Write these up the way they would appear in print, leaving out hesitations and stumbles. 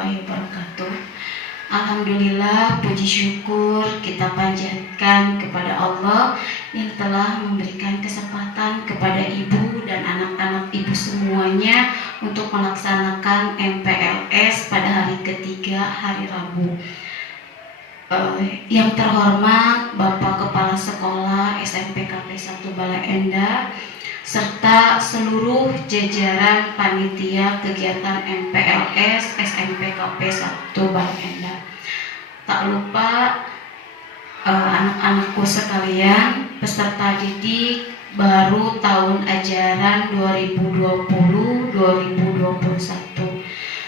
warahmatullahi wabarakatuh. Alhamdulillah, puji syukur kita panjatkan kepada Allah yang telah memberikan kesempatan kepada ibu dan anak-anak ibu semuanya untuk melaksanakan MPLS pada hari ketiga, hari Rabu. Yang terhormat Bapak Kepala Sekolah SMP KP 1 Bale Endah serta seluruh jajaran panitia kegiatan MPLS SMP KP 1 Bale Endah. Tak lupa anak-anakku sekalian, peserta didik baru tahun ajaran 2020-2021.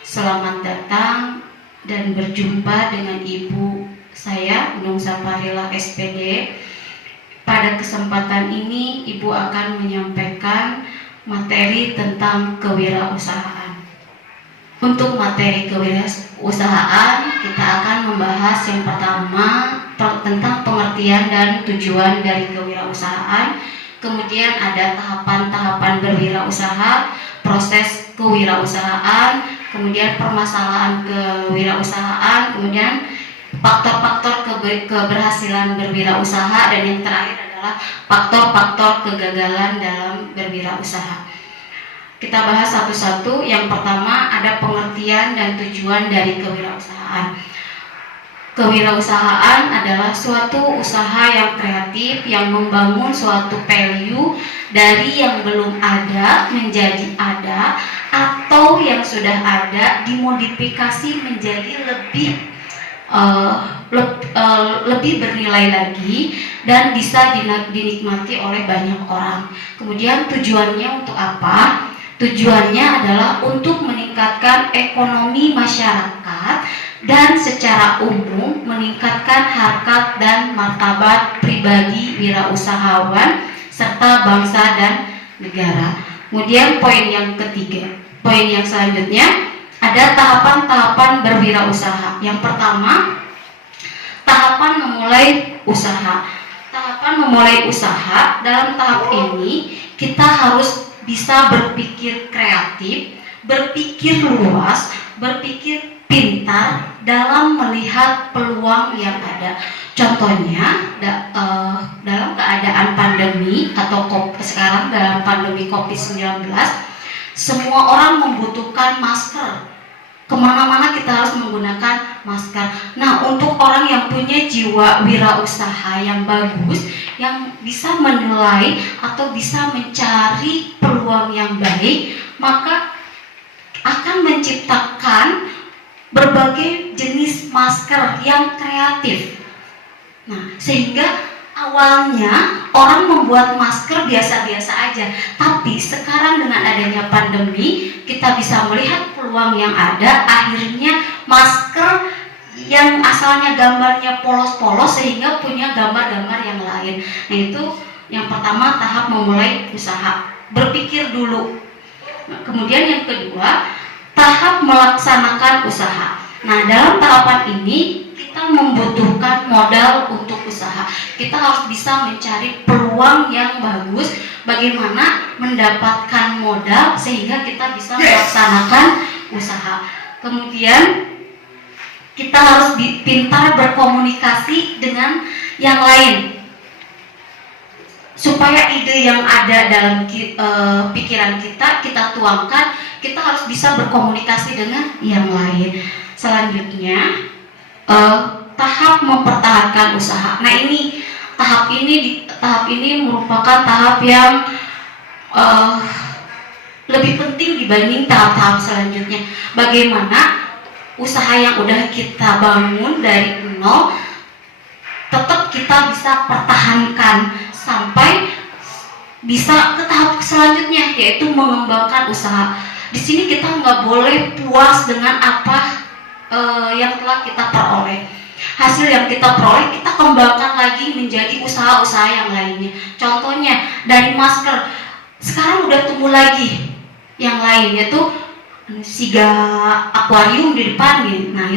Selamat datang dan berjumpa dengan Ibu saya, Gunung Saparila SPD. Pada kesempatan ini, Ibu akan menyampaikan materi tentang kewirausahaan. Untuk materi kewirausahaan, kita akan membahas yang pertama tentang pengertian dan tujuan dari kewirausahaan. Kemudian ada tahapan-tahapan berwirausaha, proses kewirausahaan, kemudian permasalahan kewirausahaan, kemudian faktor-faktor keberhasilan berwirausaha, dan yang terakhir adalah faktor-faktor kegagalan dalam berwirausaha. Kita bahas satu-satu. Yang pertama ada pengertian dan tujuan dari kewirausahaan. Kewirausahaan adalah suatu usaha yang kreatif yang membangun suatu value dari yang belum ada menjadi ada, atau yang sudah ada dimodifikasi menjadi lebih bernilai lagi dan bisa dinikmati oleh banyak orang. Kemudian tujuannya untuk apa? Tujuannya adalah untuk meningkatkan ekonomi masyarakat dan secara umum meningkatkan harkat dan martabat pribadi wirausahawan serta bangsa dan negara. Kemudian poin yang ketiga, poin yang selanjutnya ada tahapan-tahapan berwirausaha. Yang pertama, tahapan memulai usaha. Tahapan memulai usaha, dalam tahap ini kita harus bisa berpikir kreatif, berpikir luas, berpikir pintar dalam melihat peluang yang ada. Contohnya, dalam keadaan pandemi atau sekarang dalam pandemi COVID-19, semua orang membutuhkan masker. Kemana-mana kita harus menggunakan masker. Nah, untuk orang yang punya jiwa wirausaha yang bagus, yang bisa menilai atau bisa mencari peluang yang baik, maka akan menciptakan berbagai jenis masker yang kreatif. Nah, sehingga awalnya orang membuat masker biasa-biasa aja, tapi sekarang dengan adanya pandemi kita bisa melihat peluang yang ada. Akhirnya masker yang asalnya gambarnya polos-polos sehingga punya gambar-gambar yang lain. Nah, itu yang pertama, tahap memulai usaha, berpikir dulu. Nah, kemudian yang kedua, tahap melaksanakan usaha. Nah, dalam tahapan ini kita membutuhkan modal untuk usaha. Kita harus bisa mencari peluang yang bagus, bagaimana mendapatkan modal sehingga kita bisa melaksanakan usaha. Kemudian kita harus pintar berkomunikasi dengan yang lain supaya ide yang ada dalam pikiran kita tuangkan. Kita harus bisa berkomunikasi dengan yang lain. Selanjutnya tahap mempertahankan usaha. Nah, tahap ini merupakan tahap yang lebih penting dibanding tahap-tahap selanjutnya. Bagaimana usaha yang udah kita bangun dari nol tetap kita bisa pertahankan sampai bisa ke tahap selanjutnya, yaitu mengembangkan usaha. Di sini kita nggak boleh puas dengan apa yang telah kita peroleh. Hasil yang kita peroleh kita kembangkan lagi menjadi usaha-usaha yang lainnya. Contohnya dari masker, sekarang udah tumbuh lagi yang lain, yaitu siga akuarium di depan gitu. Nah,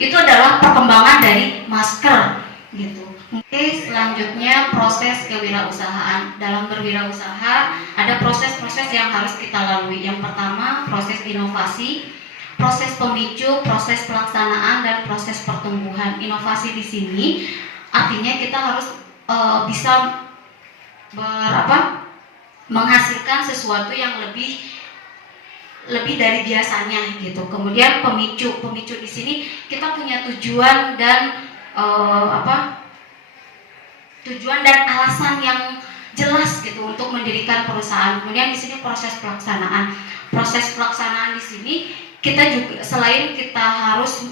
itu adalah perkembangan dari masker gitu. Oke, selanjutnya proses kewirausahaan. Dalam berwirausaha ada proses-proses yang harus kita lalui. Yang pertama, proses inovasi. proses pemicu, proses pelaksanaan, dan proses pertumbuhan. Inovasi di sini artinya kita harus bisa menghasilkan sesuatu yang lebih dari biasanya gitu. Kemudian pemicu di sini kita punya tujuan dan tujuan dan alasan yang jelas gitu untuk mendirikan perusahaan. Kemudian di sini proses pelaksanaan. Proses pelaksanaan di sini kita juga selain kita harus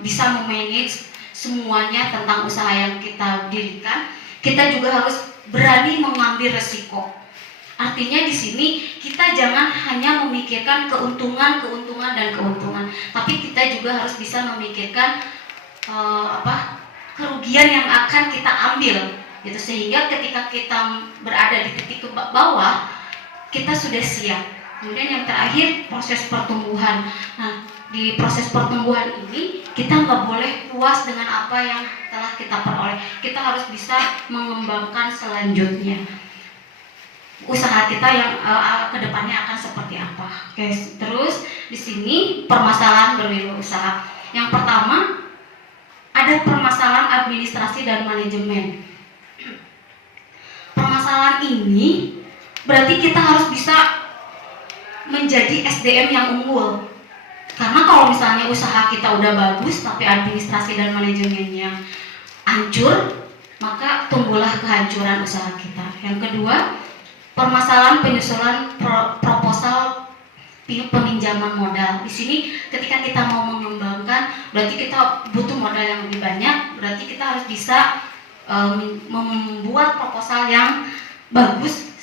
bisa memanage semuanya tentang usaha yang kita dirikan, kita juga harus berani mengambil resiko. Artinya di sini kita jangan hanya memikirkan keuntungan dan keuntungan, tapi kita juga harus bisa memikirkan kerugian yang akan kita ambil gitu, sehingga ketika kita berada di titik ke bawah kita sudah siap. Kemudian yang terakhir proses pertumbuhan. Nah, di proses pertumbuhan ini kita nggak boleh puas dengan apa yang telah kita peroleh. Kita harus bisa mengembangkan selanjutnya usaha kita yang kedepannya akan seperti apa. Oke, terus di sini permasalahan berwirausaha. Yang pertama ada permasalahan administrasi dan manajemen. Permasalahan ini berarti kita harus bisa menjadi SDM yang unggul. Karena kalau misalnya usaha kita udah bagus tapi administrasi dan manajemennya hancur, maka tumbuhlah kehancuran usaha kita. Yang kedua, permasalahan penyusunan proposal peminjaman modal. Di sini ketika kita mau mengembangkan, berarti kita butuh modal yang lebih banyak. Berarti kita harus bisa membuat proposal yang bagus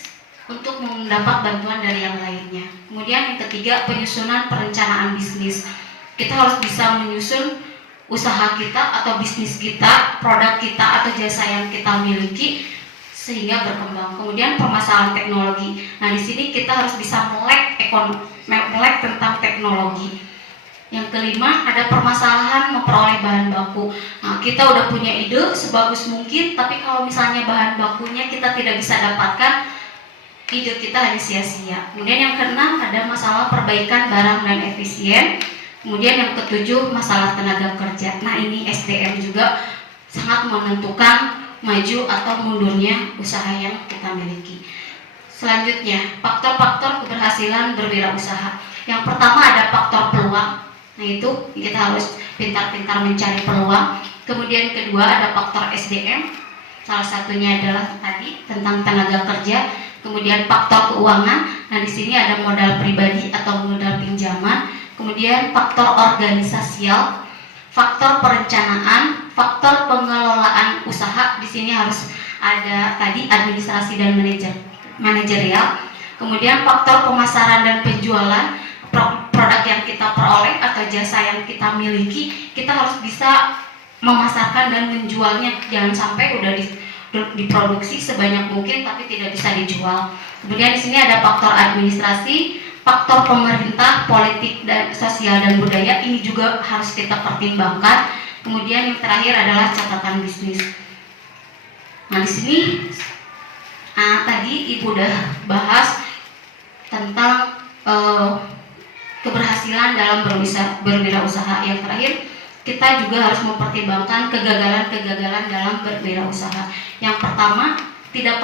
untuk mendapat bantuan dari yang lainnya. Kemudian yang ketiga, penyusunan perencanaan bisnis. Kita harus bisa menyusun usaha kita atau bisnis kita, produk kita atau jasa yang kita miliki sehingga berkembang. Kemudian permasalahan teknologi. Nah, di sini kita harus bisa melek tentang teknologi. Yang kelima, ada permasalahan memperoleh bahan baku. Nah, kita udah punya ide sebagus mungkin, tapi kalau misalnya bahan bakunya kita tidak bisa dapatkan, ide kita hanya sia-sia. Kemudian yang keenam, ada masalah perbaikan barang dan efisien. Kemudian yang ketujuh, masalah tenaga kerja. Nah, ini SDM juga sangat menentukan maju atau mundurnya usaha yang kita miliki. Selanjutnya, faktor-faktor keberhasilan berwirausaha. Yang pertama ada faktor peluang. Nah, itu kita harus pintar-pintar mencari peluang. Kemudian kedua ada faktor SDM. Salah satunya adalah tadi tentang tenaga kerja. Kemudian faktor keuangan. Nah, di sini ada modal pribadi atau modal pinjaman. Kemudian faktor organisasial, faktor perencanaan, faktor pengelolaan usaha. Di sini harus ada tadi administrasi dan manajerial. Kemudian faktor pemasaran dan penjualan, produk yang kita peroleh atau jasa yang kita miliki, kita harus bisa memasarkan dan menjualnya. Jangan sampai udah diproduksi sebanyak mungkin tapi tidak bisa dijual. Kemudian di sini ada faktor administrasi, faktor pemerintah, politik dan sosial dan budaya. Ini juga harus kita pertimbangkan. Kemudian yang terakhir adalah catatan bisnis. Nah, di sini tadi Ibu udah bahas tentang keberhasilan dalam berwirausaha. Yang terakhir, kita juga harus mempertimbangkan kegagalan-kegagalan dalam berwirausaha. Yang pertama, tidak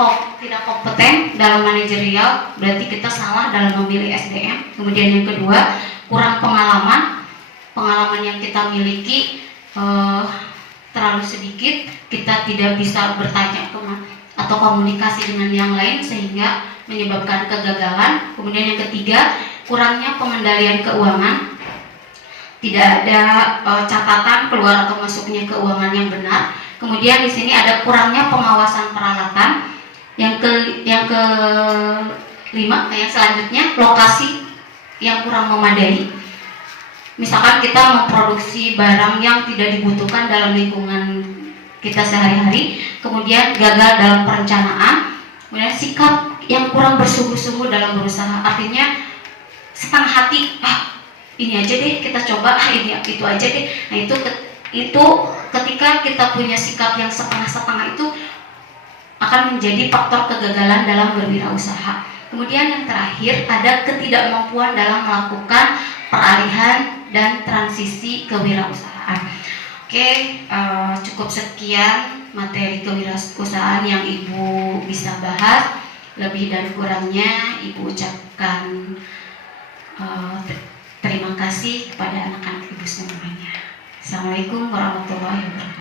kompeten dalam manajerial, berarti kita salah dalam memilih SDM. Kemudian yang kedua, kurang pengalaman yang kita miliki terlalu sedikit, kita tidak bisa bertanya atau komunikasi dengan yang lain sehingga menyebabkan kegagalan. Kemudian yang ketiga, kurangnya pengendalian keuangan. Tidak ada catatan keluar atau masuknya keuangan yang benar. Kemudian di sini ada kurangnya pengawasan peralatan. Yang kelima, yang selanjutnya lokasi yang kurang memadai. Misalkan kita memproduksi barang yang tidak dibutuhkan dalam lingkungan kita sehari-hari. Kemudian gagal dalam perencanaan. Kemudian sikap yang kurang bersungguh-sungguh dalam berusaha. Artinya setengah hati, ini aja deh kita coba, ini itu aja deh. Nah, itu ketika kita punya sikap yang setengah-setengah itu akan menjadi faktor kegagalan dalam berwirausaha. Kemudian yang terakhir ada ketidakmampuan dalam melakukan peralihan dan transisi kewirausahaan. Oke, cukup sekian materi kewirausahaan yang Ibu bisa bahas. Lebih dan kurangnya Ibu ucapkan terima kasih kepada anak-anak Ibu semuanya. Assalamualaikum warahmatullahi wabarakatuh.